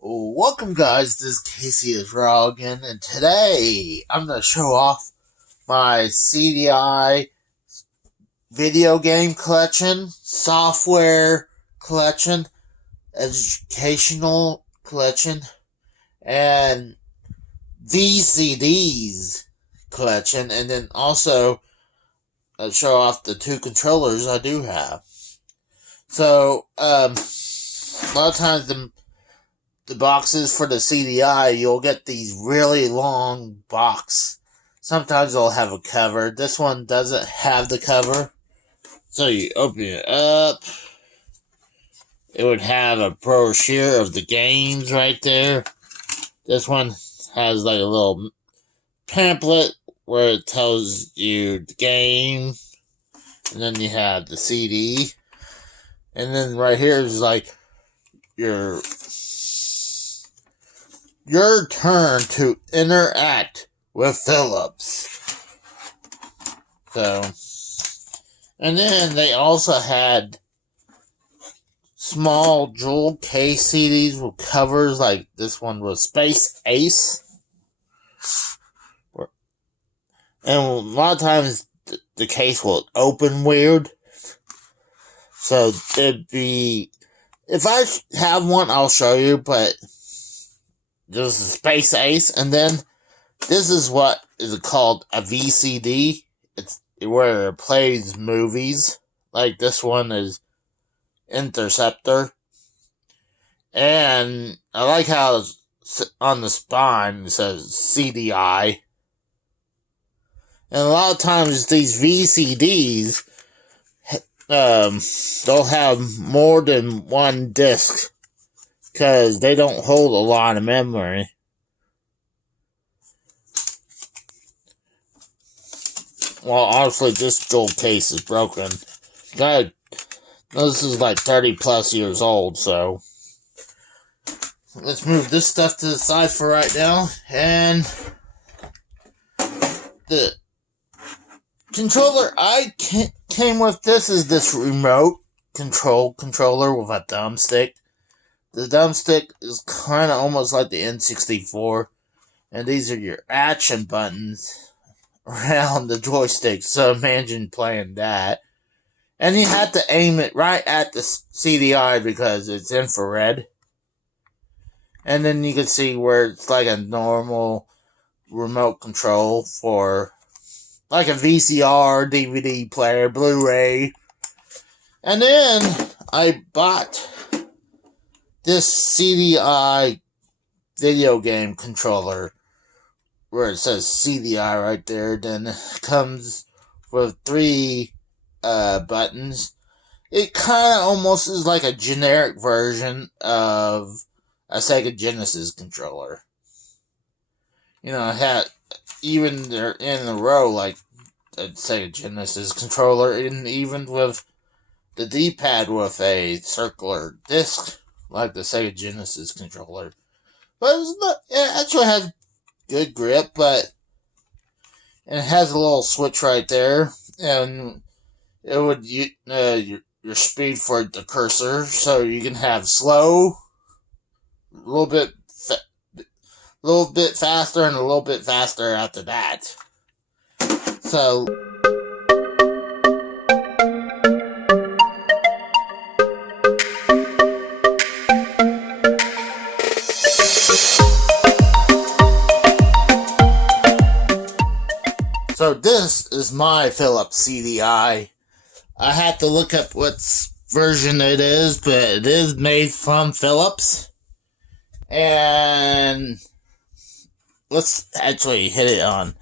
Welcome guys, this is Casey as Raw again, and today I'm going to show off my CDI video game collection, software collection, educational collection, and VCDs collection, and then also show off the two controllers I do have. So, a lot of times the boxes for the CDI, you'll get these really long box. Sometimes they'll have a cover. This one doesn't have the cover. So you open it up. It would have a brochure of the games right there. This one has like a little pamphlet where it tells you the game. And then you have the CD. And then right here is like your turn to interact with Philips. So, and then they also had small jewel case CDs with covers, like this one was Space Ace. And a lot of times the case will open weird. So it'd be, if I have one, I'll show you, but this is Space Ace, and then this is what is called a VCD. It's where it plays movies. Like this one is Interceptor. And I like how on the spine it says CDI. And a lot of times these VCDs, they'll have more than one disc, because they don't hold a lot of memory. Well, obviously this jewel case is broken. God, this is like 30 plus years old, so let's move this stuff to the side for right now. And the controller I came with, this is this remote controller with a thumbstick. The thumbstick is kind of almost like the N64, and these are your action buttons around the joystick, so imagine playing that. And you have to aim it right at the CDI because it's infrared. And then you can see where it's like a normal remote control for like a VCR, DVD player, Blu-ray. And then I bought this CDI video game controller where it says CDI right there. Then it comes with 3 buttons. It kind of almost is like a generic version of a Sega Genesis controller. You know, it had, even they're in a row like a Sega Genesis controller, and even with the D-pad with a circular disc like the Sega Genesis controller. But it's not, it actually has good grip, but and it has a little switch right there, and it would your speed for the cursor, so you can have slow, a little bit faster, and a little bit faster after that. So this is my Philips CDI. I had to look up what version it is, but it is made from Philips. And let's actually hit it on.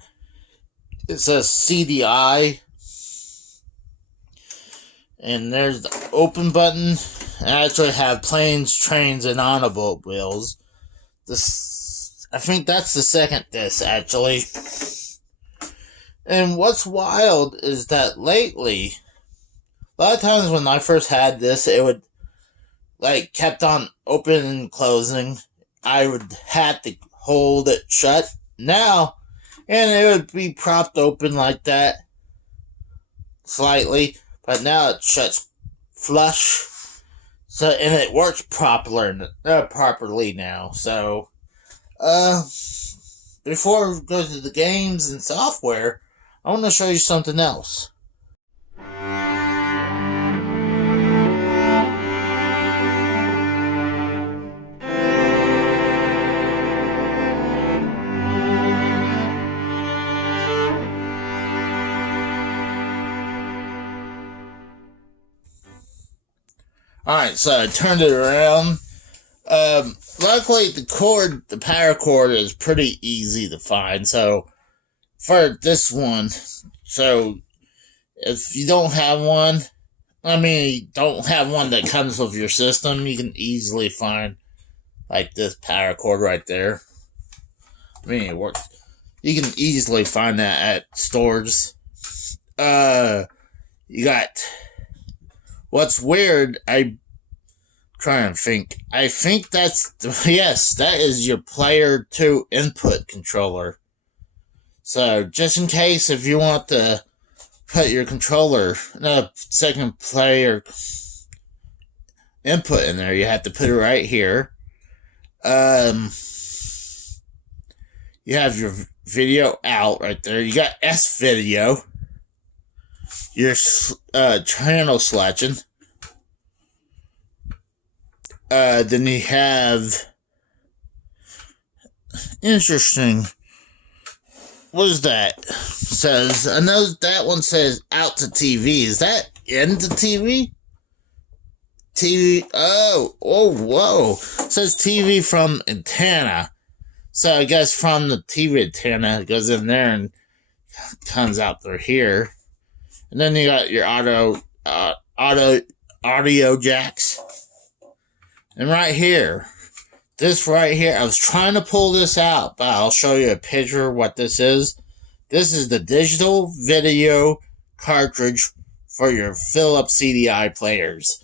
It says CDI. And there's the open button. I actually have planes, trains, and automobiles. I think that's the second disc, actually. And what's wild is that lately, a lot of times when I first had this, it would, like, kept on opening and closing. I would have to hold it shut now, and it would be propped open like that, slightly, but now it shuts flush. So, and it works properly now. So, before we go to the games and software, I want to show you something else. Alright, so I turned it around. Luckily the power cord is pretty easy to find. So for this one, so if you don't have one, don't have one that comes with your system, you can easily find like this power cord right there. It works. You can easily find that at stores. You got. What's weird, I try and think. I think yes, that is your player 2 input controller. So, just in case if you want to put your second player input in there, you have to put it right here. You have your video out right there. You got S video. Your channel selection. Then you have interesting. What is that? Says I know that one says out to TV. Is that into TV? TV. Whoa! It says TV from antenna. So I guess from the TV antenna, it goes in there and comes out through here. And then you got your audio jacks. And right here, I was trying to pull this out, but I'll show you a picture of what this is. This is the digital video cartridge for your Philips CDI players.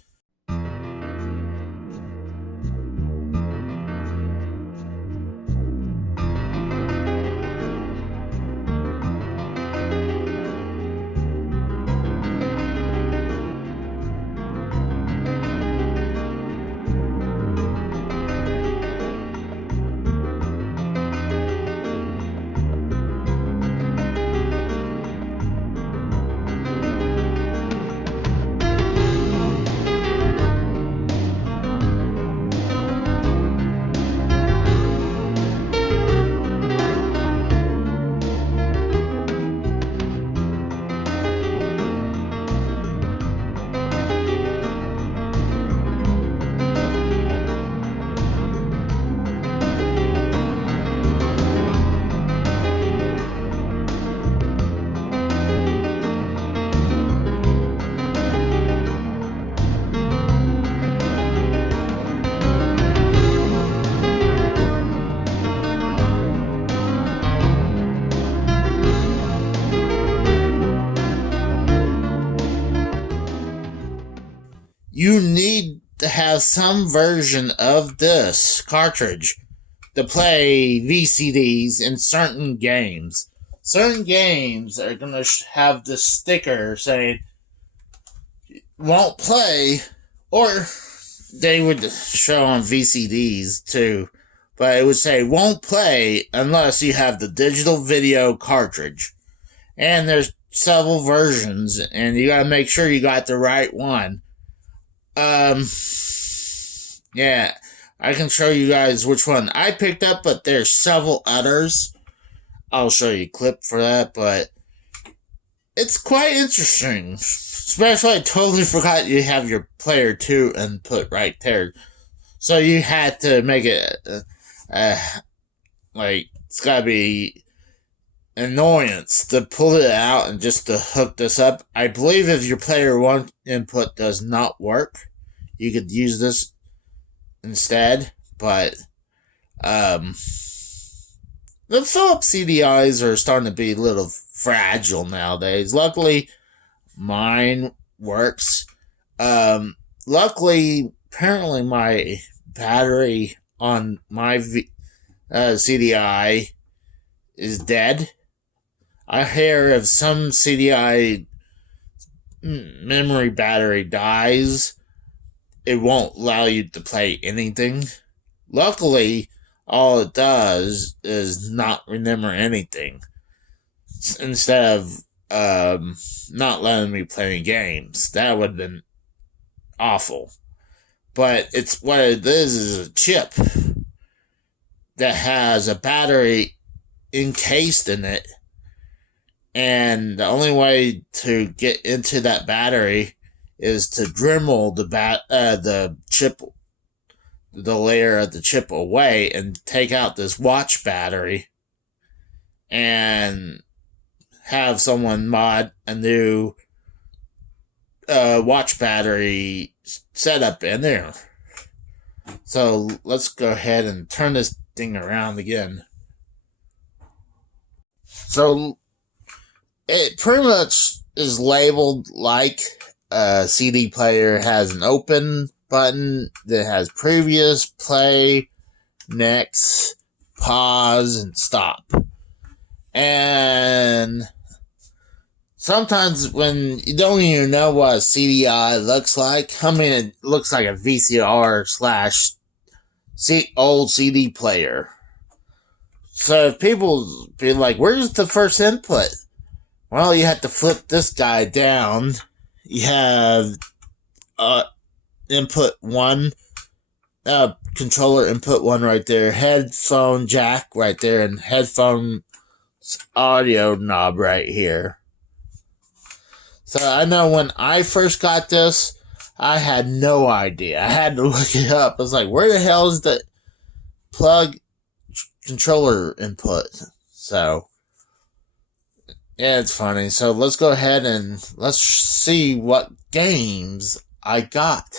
You need to have some version of this cartridge to play VCDs in certain games. Certain games are going to have the sticker saying won't play, or they would show on VCDs too, but it would say won't play unless you have the digital video cartridge. And there's several versions, and you gotta make sure you got the right one. Yeah, I can show you guys which one I picked up, but there's several others. I'll show you a clip for that, but it's quite interesting. Especially, I totally forgot you have your player 2 input right there. So you had to make it, it's gotta be annoyance to pull it out and just to hook this up. I believe if your player 1 input does not work, you could use this instead, but the Philips CDIs are starting to be a little fragile nowadays. Luckily, mine works. Luckily, apparently my battery on my CDI is dead. I hear if some CDI memory battery dies, it won't allow you to play anything. Luckily, all it does is not remember anything. Instead of not letting me play games. That would have been awful. But it's what it is a chip that has a battery encased in it. And the only way to get into that battery is to Dremel the chip, the layer of the chip away, and take out this watch battery and have someone mod a new watch battery setup in there. So let's go ahead and turn this thing around again. So it pretty much is labeled like a CD player. Has an open button that has previous, play, next, pause, and stop. And sometimes when you don't even know what a CDI looks like, I mean, it looks like a VCR / old CD player. So if people be like, where's the first input? Well, you have to flip this guy down. You have input 1, controller input 1 right there, headphone jack right there, and headphone audio knob right here. So I know when I first got this, I had no idea. I had to look it up. I was like, where the hell is the plug controller input? So yeah, it's funny. So let's go ahead and let's see what games I got.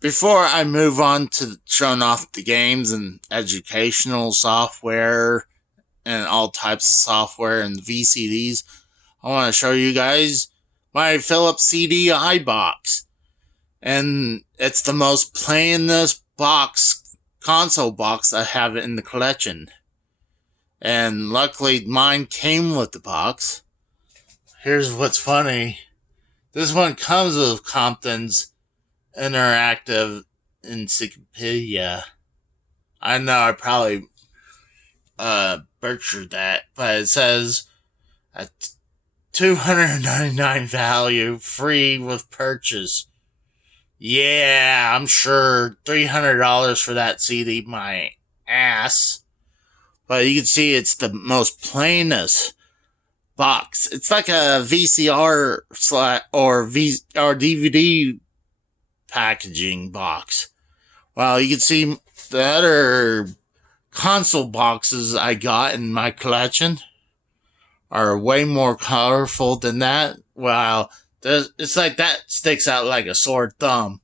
Before I move on to showing off the games and educational software and all types of software and VCDs, I want to show you guys my Philips CDI box. And it's the most plainest console box I have in the collection. And luckily mine came with the box. Here's what's funny. This one comes with Compton's Interactive Encyclopedia. I know I probably butchered that, but it says a $299 value, free with purchase. Yeah, I'm sure $300 for that CD, my ass. But you can see it's the most plainest box. It's like a VCR or DVD packaging box. Well, you can see the other console boxes I got in my collection are way more colorful than that. Wow, it's like that sticks out like a sore thumb.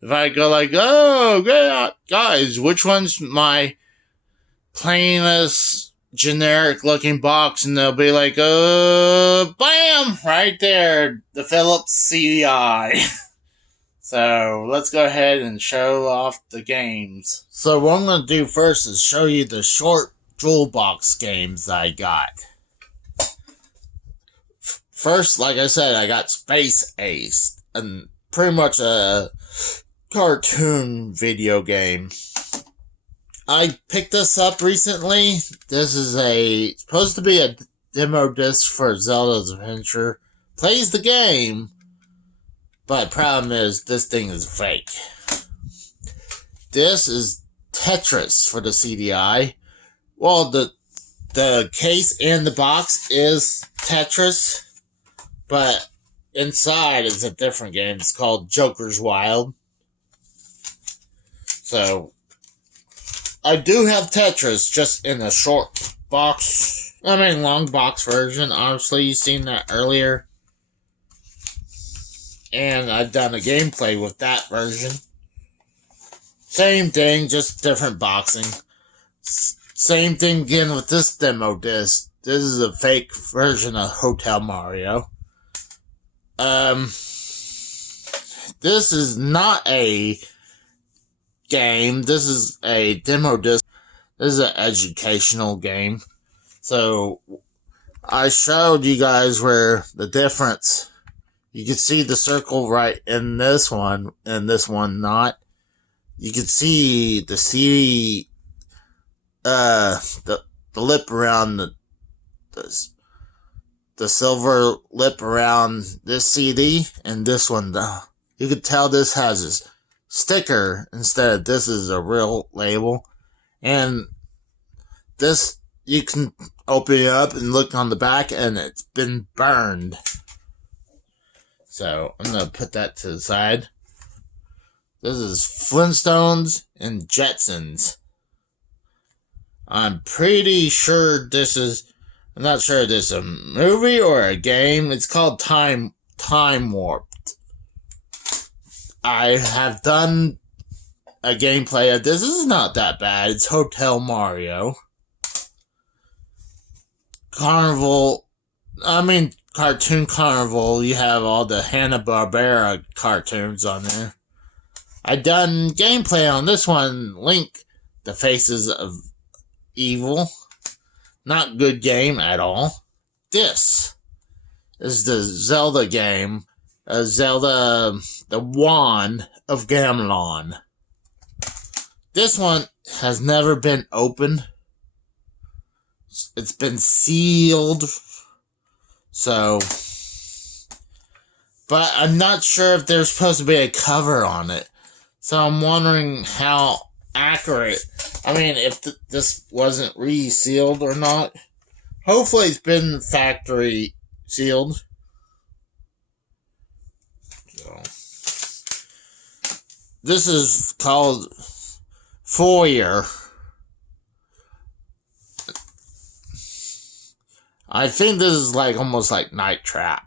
If I go like, oh, guys, which one's my plainest generic looking box? And they'll be like, bam, right there, the Philips CDI. So let's go ahead and show off the games. So what I'm going to do first is show you the short jewel box games I got. First, like I said, I got Space Ace, and pretty much a cartoon video game. I picked this up recently. This is supposed to be a demo disc for Zelda's Adventure. Plays the game, but problem is this thing is fake. This is Tetris for the CDI. Well, the case and the box is Tetris, but inside is a different game. It's called Joker's Wild. So I do have Tetris, just in a short box. Long box version. Obviously, you've seen that earlier. And I've done a gameplay with that version. Same thing, just different boxing. Same thing again with this demo disc. This is a fake version of Hotel Mario. This is not a game. This is a demo disc. This is an educational game. So I showed you guys where the difference You can see the circle right in this one, and this one not. You can see the CD, the lip around the silver lip around this CD, and this one, you can tell this has a sticker instead of this is a real label. And this, you can open it up and look on the back, and it's been burned. So I'm going to put that to the side. This is Flintstones and Jetsons. I'm pretty sure this is, I'm not sure if this is a movie or a game. It's called Time Warped. I have done a gameplay of this. This is not that bad. It's Hotel Mario. Cartoon Carnival, you have all the Hanna-Barbera cartoons on there. I done gameplay on this one, Link, the Faces of Evil. Not good game at all. This is the Zelda game, Zelda, the Wand of Gamelon. This one has never been opened. It's been sealed. So, but I'm not sure if there's supposed to be a cover on it. So I'm wondering how accurate, if this wasn't re-sealed or not. Hopefully it's been factory sealed. So, this is called Foyer. I think this is almost like Night Trap.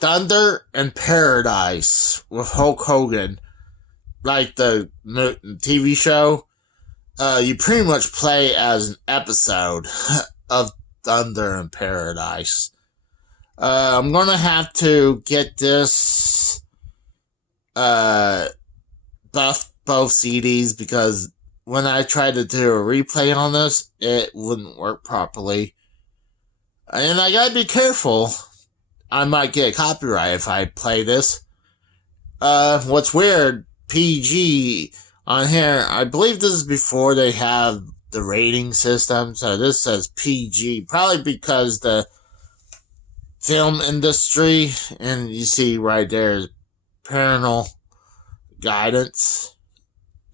Thunder and Paradise with Hulk Hogan. Like the TV show. You pretty much play as an episode of Thunder and Paradise. I'm gonna have to get this buffed both CDs because when I tried to do a replay on this, it wouldn't work properly. And I gotta be careful. I might get copyright if I play this. What's weird, PG on here, I believe this is before they have the rating system, so this says PG, probably because the film industry, and you see right there, parental guidance,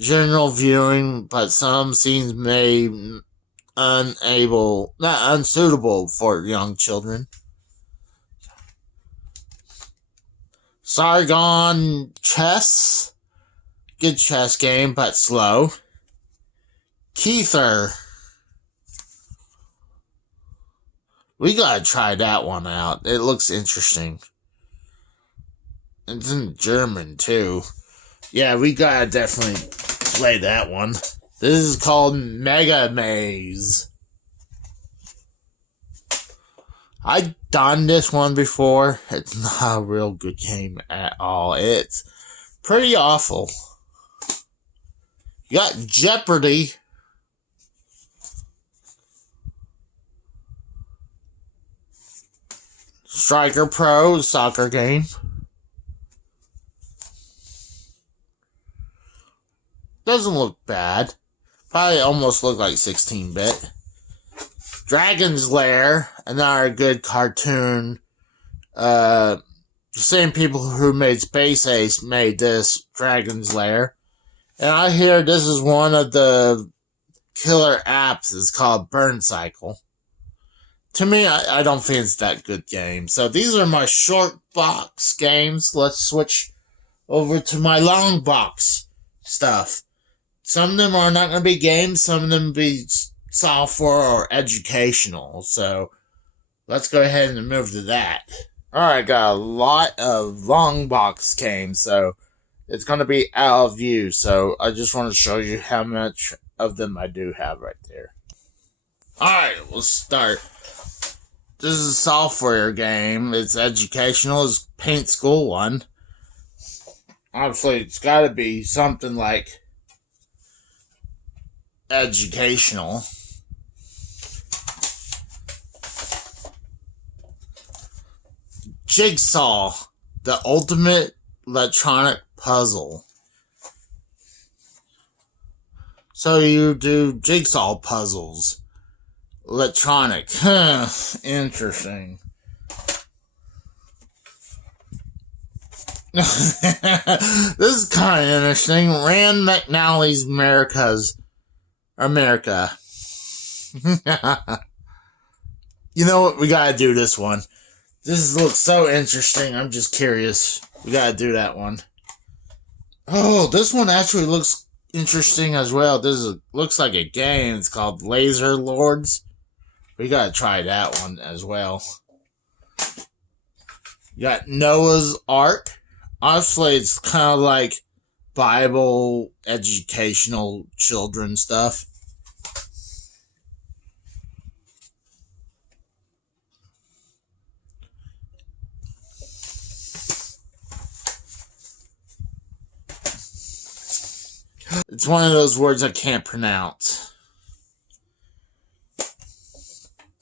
general viewing, but some scenes may not unsuitable for young children. Sargon Chess. Good chess game, but slow. Keither. We gotta try that one out. It looks interesting. It's in German, too. Yeah, we gotta definitely play that one. This is called Mega Maze. I done this one before. It's not a real good game at all. It's pretty awful. You got Jeopardy. Striker Pro, soccer game. Doesn't look bad. Probably almost look like 16-bit. Dragon's Lair, another good cartoon. The same people who made Space Ace made this Dragon's Lair. And I hear this is one of the killer apps. It's called Burn Cycle. To me, I don't think it's that good game. So these are my short box games. Let's switch over to my long box stuff. Some of them are not going to be games. Some of them be software or educational. So let's go ahead and move to that. Alright, got a lot of long box games. So it's going to be out of view. So I just want to show you how much of them I do have right there. Alright, we'll start. This is a software game. It's educational. It's Paint School one. Obviously, it's got to be something like educational. Jigsaw, the ultimate electronic puzzle. So you do jigsaw puzzles. Electronic. Interesting. This is kind of interesting. Rand McNally's America. You know what? We gotta do this one. This looks so interesting. I'm just curious. We gotta do that one. Oh, this one actually looks interesting as well. Looks like a game. It's called Laser Lords. We gotta try that one as well. You got Noah's Ark. Honestly, it's kind of like Bible, educational, children stuff. It's one of those words I can't pronounce.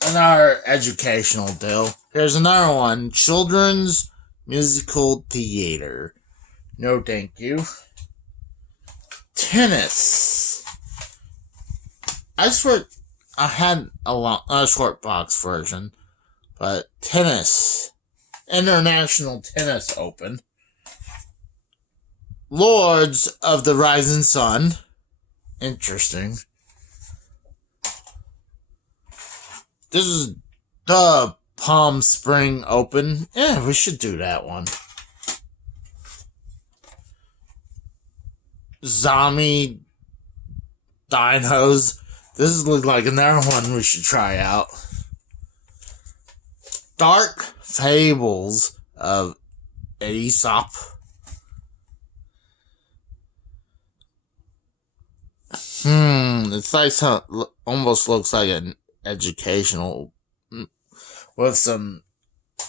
Another educational deal. Here's another one. Children's musical theater. No thank you. Tennis. I swear I had a short box version. But tennis. International Tennis Open. Lords of the Rising Sun. Interesting. This is the Palm Spring Open. Yeah, we should do that one. Zombie Dinos. This looks like another one we should try out. Dark Fables of Aesop. It's like almost looks like an educational with some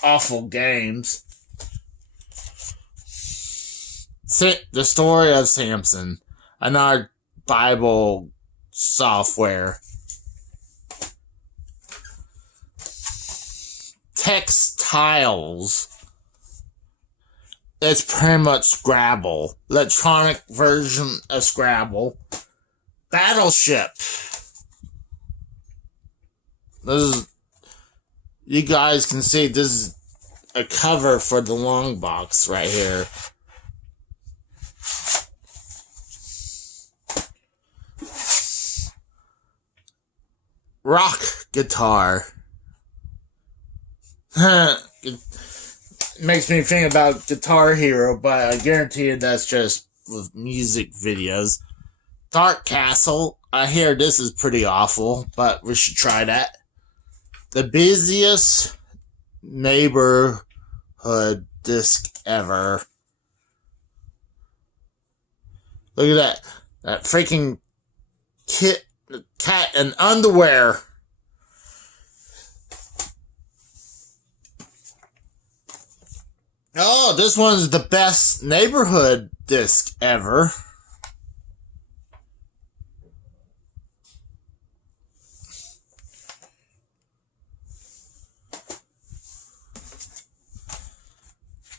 awful games. The Story of Samson, another Bible software. Textiles. It's pretty much Scrabble. Electronic version of Scrabble. Battleship. You guys can see this is a cover for the long box right here. Rock guitar. It makes me think about Guitar Hero, but I guarantee you that's just with music videos. Dark Castle. I hear this is pretty awful, but we should try that. The busiest neighborhood disc ever. Look at that. That freaking cat in underwear. Oh, this one's the best neighborhood disc ever.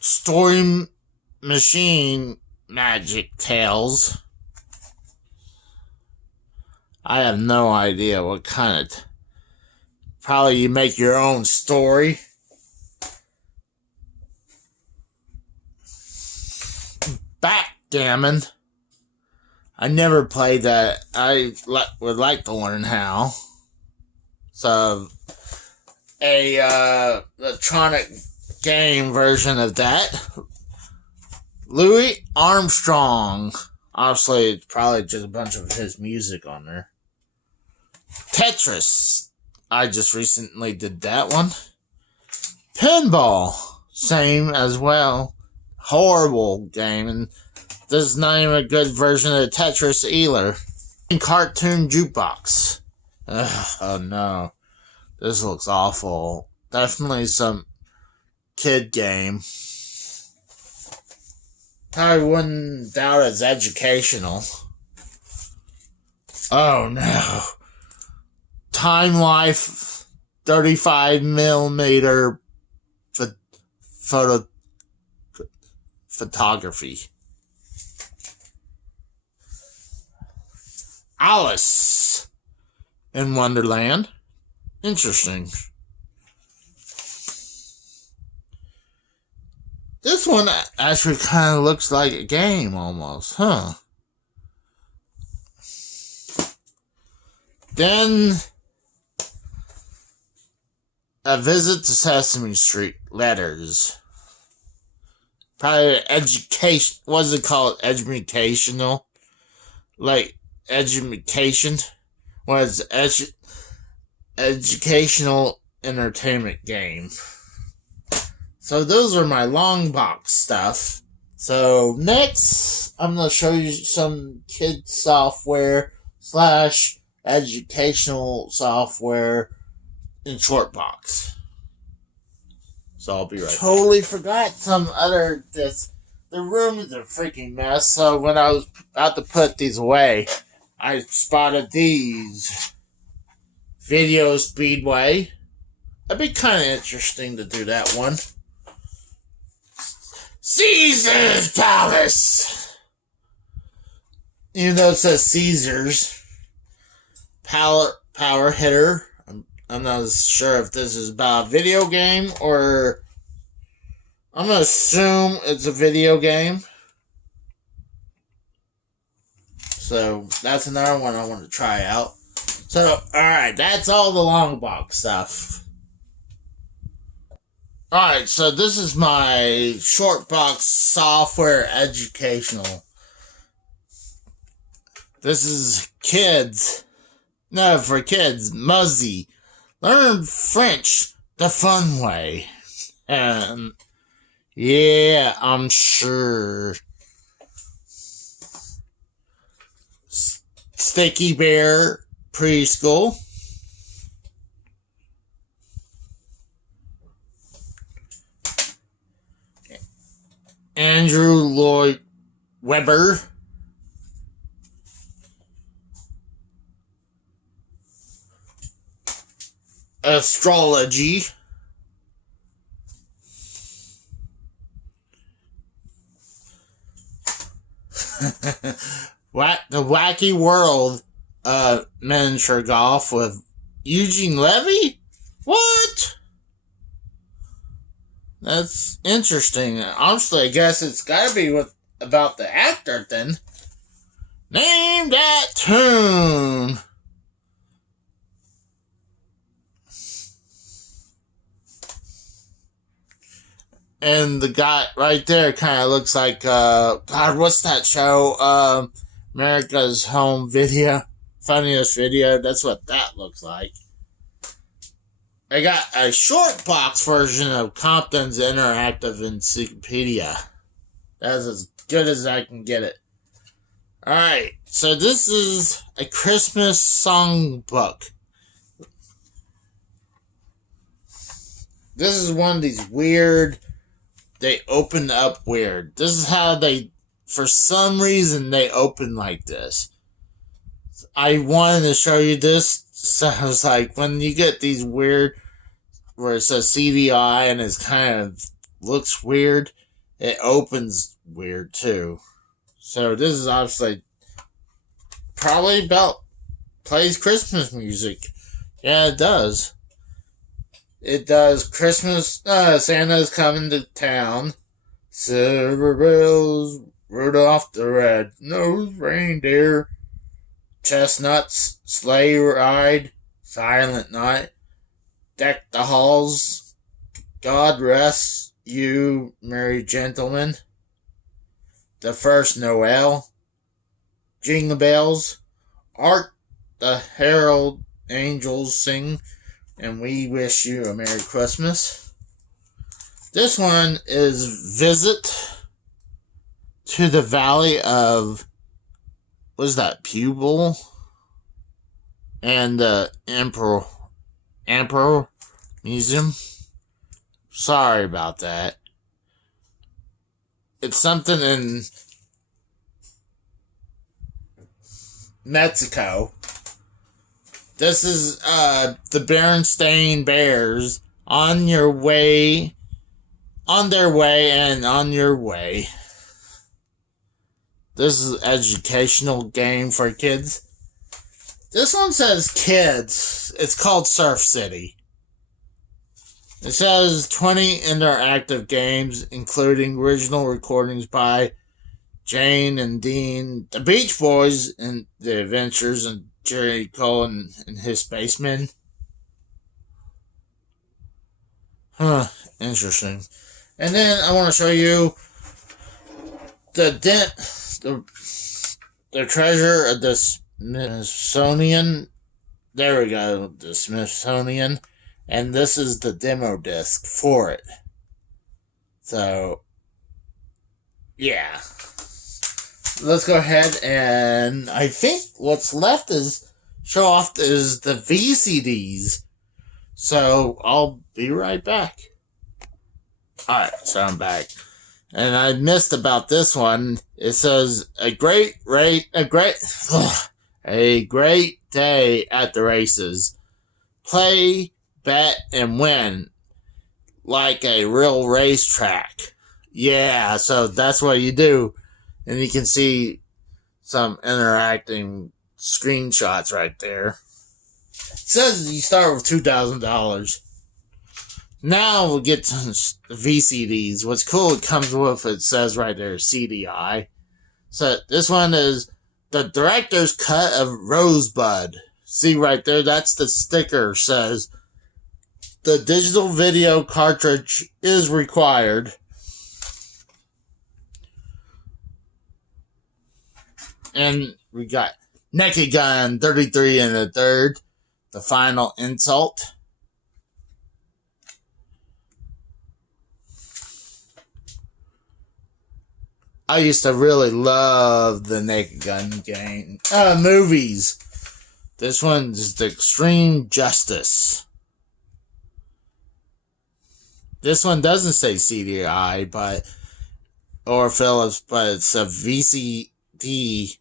Story Machine Magic Tales. I have no idea what kind of... Probably you make your own story. Backgammon. I never played that. I would like to learn how. So, a electronic game version of that. Louis Armstrong. Obviously, it's probably just a bunch of his music on there. Tetris. I just recently did that one. Pinball. Same as well. Horrible game. And this is not even a good version of Tetris either. Cartoon Jukebox. Oh no. This looks awful. Definitely some kid game. I wouldn't doubt it's educational. Oh no. Time Life 35mm photography. Alice in Wonderland. Interesting. This one actually kind of looks like a game almost, huh? Then, A Visit to Sesame Street. Letters. Probably education. What's it called? Educational? Like, education? What is educational entertainment game? So those are my long box stuff. So next, I'm going to show you some kid software / educational software in short box. So I'll be right back. Totally forgot some other this. The room is a freaking mess. So when I was about to put these away, I spotted these. Video Speedway. It'd be kind of interesting to do that one. Caesar's Palace. Even though it says Caesar's. Power Hitter. I'm not sure if this is about a video game or... I'm going to assume it's a video game. So, that's another one I want to try out. So, alright, that's all the long box stuff. Alright, so this is my short box software educational. This is kids. No, for kids. Muzzy. Learn French the fun way. And, yeah, I'm sure. Sticky Bear Preschool. Andrew Lloyd Webber. Astrology. What the Wacky World miniature golf with Eugene Levy? What? That's interesting. Honestly, I guess it's gotta be about the actor then. Name that tune. And the guy right there kind of looks like, God, what's that show? America's Home Video. Funniest Video. That's what that looks like. I got a short box version of Compton's Interactive Encyclopedia. That's as good as I can get it. Alright, so this is a Christmas songbook. This is one of these weird... They open up weird. This is how they... For some reason, they open like this. I wanted to show you this. So I was like, when you get these weird... Where it says CVI and it kind of looks weird, it opens weird too. So this is obviously probably about plays Christmas music. Yeah, it does. It does. Christmas, Santa's coming to town. Silver bells, Rudolph the red-nosed reindeer. Chestnuts, sleigh ride, silent night. Deck the halls. God rest you, merry gentlemen. The first Noel. Jingle bells. Art the herald angels sing. And we wish you a Merry Christmas. This one is Visit to the Valley of... What is that? Pupil? And the Emperor Museum. Sorry about that. It's something in Mexico. This is the Berenstain Bears on your way On their way and on your way. This is an educational game for kids. This one says kids. It's called Surf City. It says 20 interactive games, including original recordings by Jane and Dean, the Beach Boys, and The Adventures, and Jerry Cole and his Spacemen. Huh, interesting. And then I want to show you the treasure of the Smithsonian. There we go, the Smithsonian. And this is the demo disc for it. So, yeah. Let's go ahead and I think what's left is show off is the VCDs. So, I'll be right back. Alright, so I'm back. And I missed about this one. It says a great day at the races. Play, bet, and win like a real racetrack. Yeah, so that's what you do. And you can see some interacting screenshots right there. It says you start with $2,000. Now we'll get to the VCDs. What's cool, it comes with, it says right there, CDI. So this one is the director's cut of Rosebud. See right there, that's the sticker, says the digital video cartridge is required. And we got Naked Gun 33 and a third, the final insult. I used to really love the Naked Gun game. Movies. This one's the Extreme Justice. This one doesn't say CDI, or Phillips, but it's a VCD.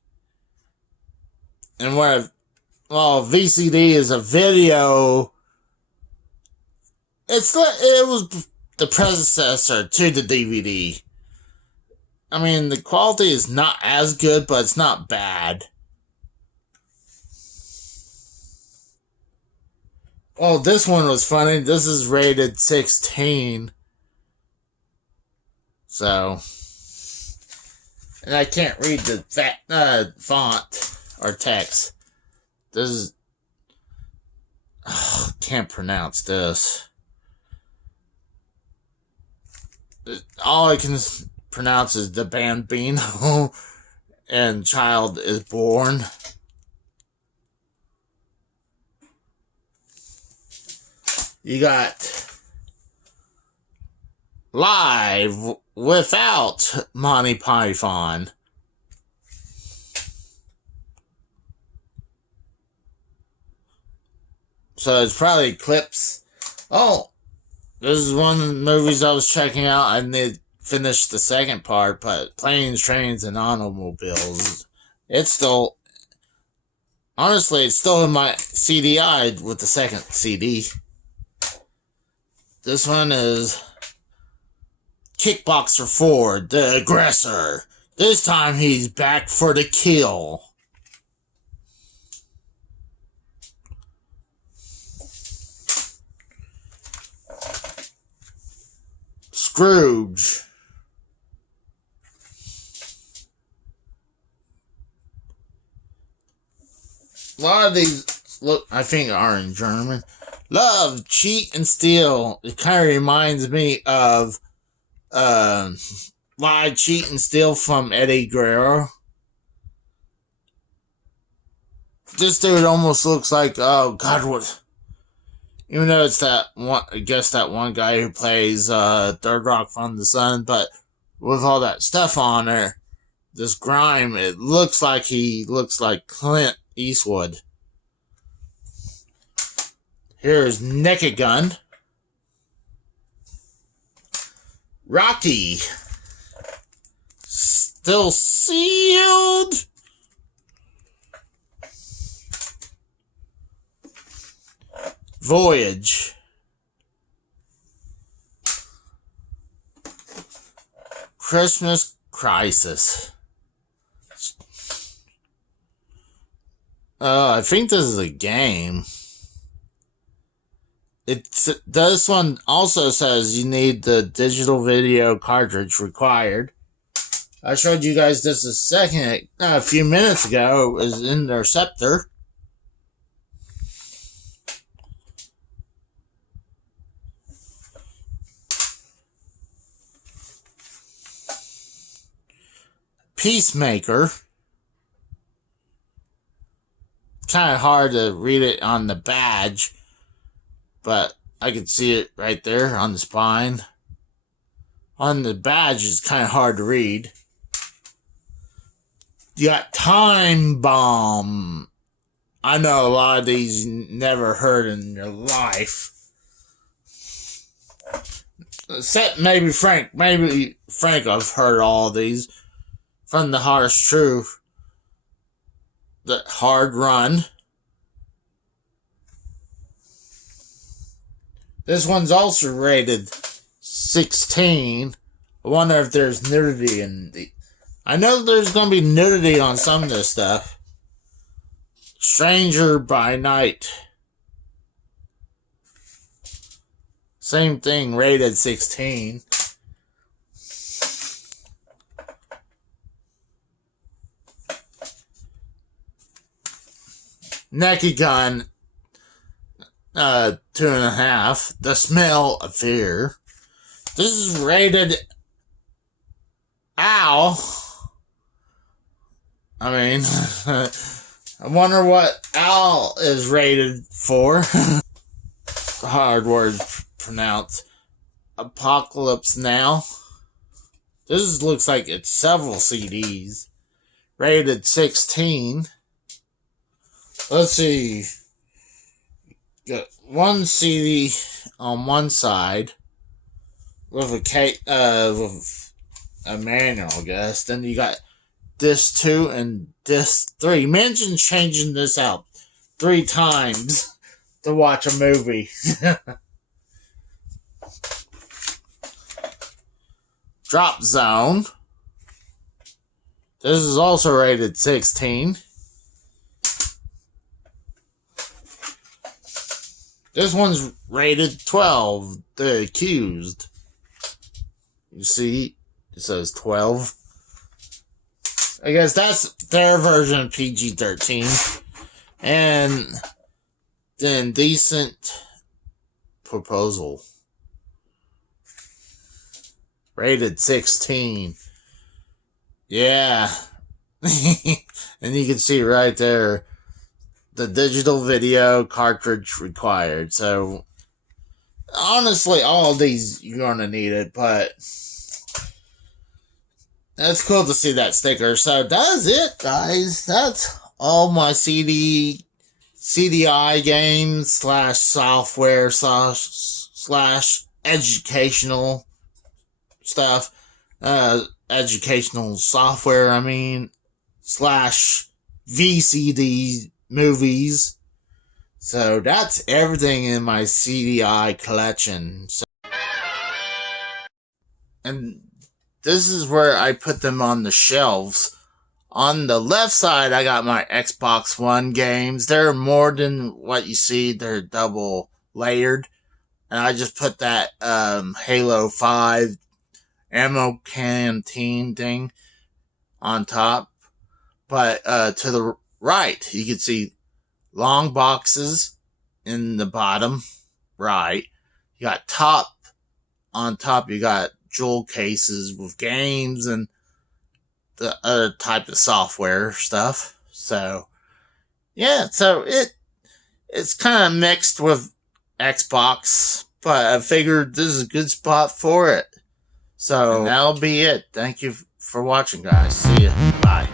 And VCD is a video. It was the predecessor to the DVD. I mean, the quality is not as good, but it's not bad. Oh, this one was funny. This is rated 16. So, and I can't read the font or text. This is, can't pronounce this. All I can pronounce is the Bambino and Child is Born. You got Live without Monty Python. So it's probably clips. Oh, this is one of the movies I was checking out. I need to finish the second part, but Planes, Trains, and Automobiles. It's still, honestly, it's still in my CDI with the second CD. This one is Kickboxer 4, The Aggressor. This time he's back for the kill. Scrooge. A lot of these, look, I think are in German. Love, Cheat, and Steal. It kind of reminds me of Lie, Cheat, and Steal from Eddie Guerrero. This dude almost looks like, oh God, what? Even though it's that one, I guess that one guy who plays Third Rock from the Sun, but with all that stuff on there, this grime, it looks like he looks like Clint Eastwood. Here's Naked Gun. Rocky. Still sealed. Voyage. Christmas Crisis. I think this is a game. This one also says you need the digital video cartridge required. I showed you guys this a few minutes ago. It was Interceptor. Peacemaker. Kind of hard to read it on the badge, but I can see it right there on the spine. On the badge, it's kind of hard to read. You got Time Bomb. I know a lot of these you never heard in your life. Except maybe Frank. Maybe Frank, I've heard all of these. From the Harsh Truth. The Hard Run. This one's also rated 16. I wonder if there's nudity in the... I know there's going to be nudity on some of this stuff. Stranger by Night. Same thing, rated 16. Naked Gun, 2.5. The Smell of Fear. This is rated... Ow. I mean, I wonder what Al is rated for. Hard word to pronounce. Apocalypse Now. This looks like it's several CDs. Rated 16. Let's see. Got one CD on one side with a manual, I guess. Then you got disc 2 and disc 3. Imagine changing this out 3 times to watch a movie. Drop Zone. This is also rated 16. This one's rated 12. The Accused. You see, it says 12. I guess that's their version of PG-13. And the Indecent Proposal. Rated 16. Yeah. And you can see right there, the digital video cartridge required. So, honestly, all of these, you're going to need it, but that's cool to see that sticker. So, that's it, guys. That's all my CDI games / software / educational stuff. Educational software, I mean, / VCDs. Movies. So that's everything in my CDI collection. So, and this is where I put them on the shelves. On the left side, I got my Xbox One games. They're more than what you see. They're double layered. And I just put that Halo 5 ammo canteen thing on top. But to the right, you can see long boxes in the bottom right. You got on top, you got jewel cases with games and the other type of software stuff. So, yeah, so it's kind of mixed with Xbox, but I figured this is a good spot for it. So, that'll be it. Thank you for watching, guys. See ya. Bye.